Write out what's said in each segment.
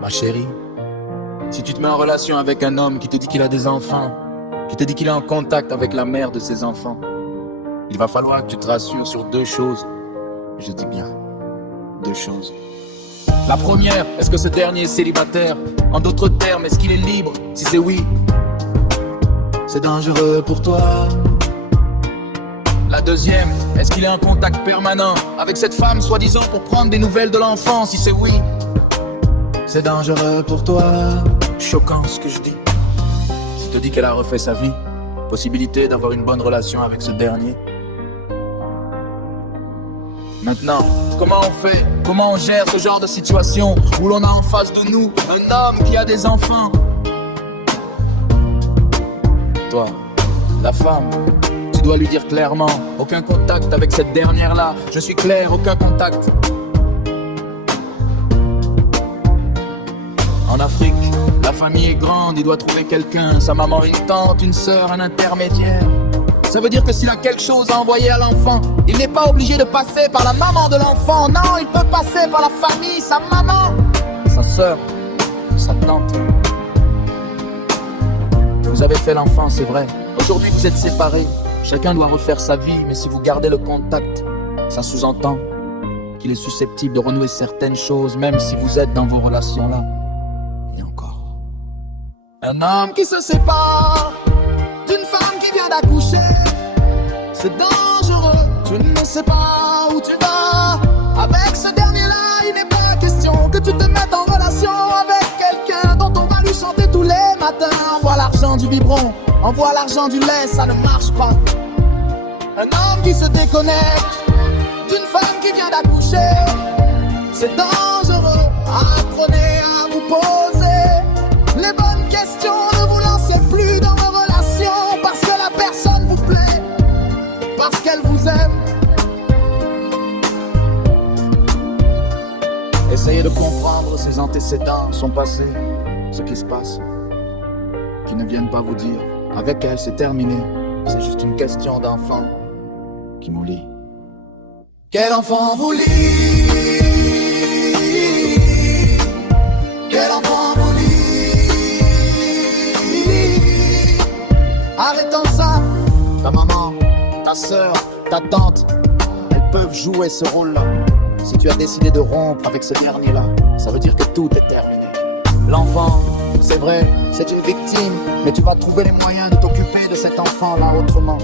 Ma chérie, si tu te mets en relation avec un homme qui te dit qu'il a des enfants, qui te dit qu'il est en contact avec la mère de ses enfants, il va falloir que tu te rassures sur deux choses. Je dis bien, deux choses. La première, est-ce que ce dernier est célibataire? En d'autres termes, est-ce qu'il est libre? Si c'est oui, c'est dangereux pour toi. La deuxième, est-ce qu'il est en contact permanent avec cette femme soi-disant pour prendre des nouvelles de l'enfant? Si c'est oui, c'est dangereux pour toi. Choquant ce que je dis. Si te dis qu'elle a refait sa vie, possibilité d'avoir une bonne relation avec ce dernier. Maintenant, comment on fait? Comment on gère ce genre de situation où l'on a en face de nous un homme qui a des enfants? Toi, la femme, tu dois lui dire clairement, aucun contact avec cette dernière-là. Je suis clair, aucun contact. En Afrique, la famille est grande, il doit trouver quelqu'un. Sa maman, une tante, une sœur, un intermédiaire. Ça veut dire que s'il a quelque chose à envoyer à l'enfant, il n'est pas obligé de passer par la maman de l'enfant. Non, il peut passer par la famille, sa maman, sa sœur, sa tante. Vous avez fait l'enfant, c'est vrai. Aujourd'hui, vous êtes séparés. Chacun doit refaire sa vie, mais si vous gardez le contact, ça sous-entend qu'il est susceptible de renouer certaines choses, même si vous êtes dans vos relations-là. Et encore. Un homme qui se sépare d'une femme qui vient d'accoucher, c'est dangereux. Tu ne sais pas où tu vas. Avec ce dernier-là, il n'est pas question que tu te mettes en relation avec quelqu'un dont on va lui chanter tous les matins. Envoie l'argent du biberon, envoie l'argent du lait, ça ne marche pas. Un homme qui se déconnecte d'une femme qui vient d'accoucher, c'est dangereux. Apprenez à vous poser les bonnes questions. Ne vous lancez plus dans vos relations parce que la personne vous plaît, parce qu'elle vous aime. Essayez de comprendre ses antécédents, son passé, ce qui se passe. Qu'ils ne viennent pas vous dire, avec elle c'est terminé, c'est juste une question d'enfant qui vous lie. Quel enfant vous lie? Quel enfant vous lie? Arrêtons ça. Ta maman, ta sœur, ta tante, elles peuvent jouer ce rôle-là. Si tu as décidé de rompre avec ce dernier-là, ça veut dire que tout est terminé. L'enfant, c'est vrai, c'est une victime, mais tu vas trouver les moyens de t'occuper de cet enfant-là autrement.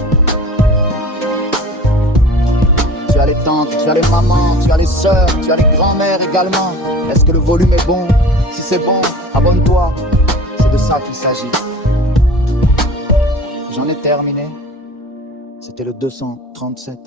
Tu as les tantes, tu as les mamans, tu as les sœurs, tu as les grands-mères également. Est-ce que le volume est bon? Si c'est bon, abonne-toi. C'est de ça qu'il s'agit. J'en ai terminé. C'était le 237.